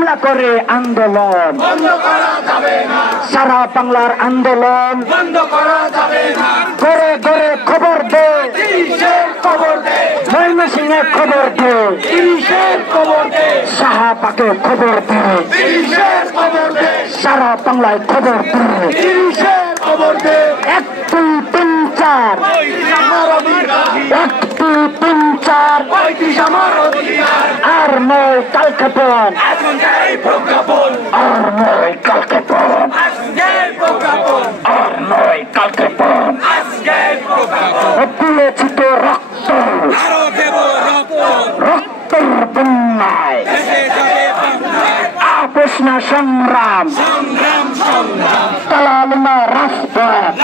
হামলা করে আন্দোলন সারা বাংলার আন্দোলন ঘরে ঘরে খবর দে ময়মনসিংহে খবর দে শাহবাগে খবর দে সারা বাংলায় খবর দে 1 2 3 4 1 2 3 4 আর নয় কালক্ষেপণ আর নয় কালক্ষেপণ আর নয় কালক্ষেপণ তুলেছি তো রক্ত রক্তের বন্যায় আপোষ না সংগ্রাম তালালমা রাজপথ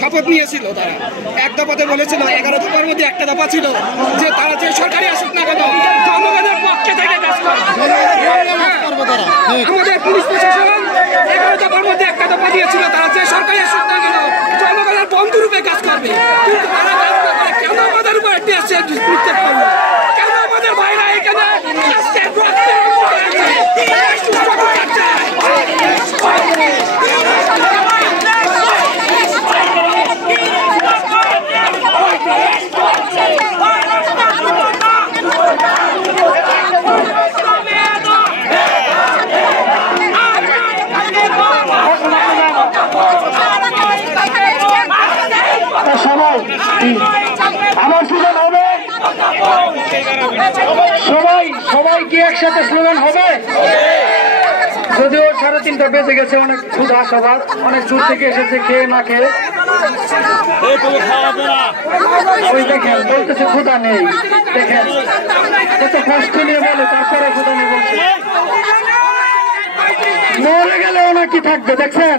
শপথ নিয়েছিল তারা এক দফাতে বলেছিল 11 দফার মধ্যে একটা দফা ছিল যে তারা যে সরকারি আসুক না কেন জনগণের পক্ষে থেকে কাজ করবে। আমাদের পুলিশ প্রশাসন 11 দফার মধ্যে একটা দফা দিয়েছিল তারা যে সরকারি আসুক না কেন জনগণের বন্ধু রূপে কাজ করবে, কিন্তু তারা কাজ না করে কেন আমাদের উপর নিক্ষেপ করলো? কেন আমাদের ভাইরা এখানে আমার স্লোগান হবে সবাই কি একসাথে স্লোগান হবে? যদিও 3:30 বেজে গেছে, অনেক ক্ষুধা সবার, অনেক দূর থেকে এসেছে খেয়ে না খেয়ে। ওই দেখেন বলতেছে ক্ষুধা নেই, দেখেন কত কষ্ট নিয়ে বলে তারপরে ক্ষুধা নেই বলছে। মরে গেলেও নাকি থাকবে, দেখছেন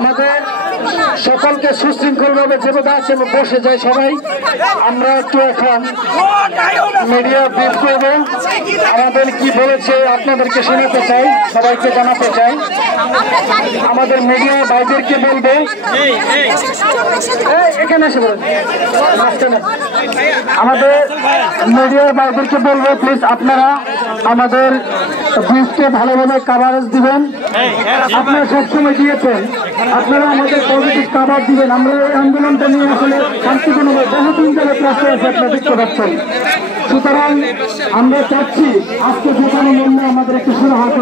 আমাদের সকলকে সুশৃঙ্খল ভাবে যেভাবে আছে বসে যায় সবাই। আমরা একটু এখন মিডিয়া ব্রিফ করব, আমাদের কি বলেছে আপনাদেরকে শোনাতে চাই, সবাইকে জানাতে চাই। আমাদের মিডিয়া ভাইদেরকে বলবে এখানে এসে বলবে, আমাদের মিডিয়ার ভাইদেরকে বলবো প্লিজ আপনারা আমাদের ব্রিফকে ভালোভাবে কাভারেজ দিবেন। আপনারা সবসময় দিয়েছেন, আপনারা আমাদের পজিটিভ কাভার দিবেন। আমরা এই আন্দোলনটা নিয়ে আসলে শান্তিপূর্ণভাবে বহুদিন ধরে প্রশ্ন আছে, আপনারা দেখতে পাচ্ছেন। সুতরাং আমরা চাচ্ছি আজকে যে কোনো মূল্যে আমাদের একটু সুরাহা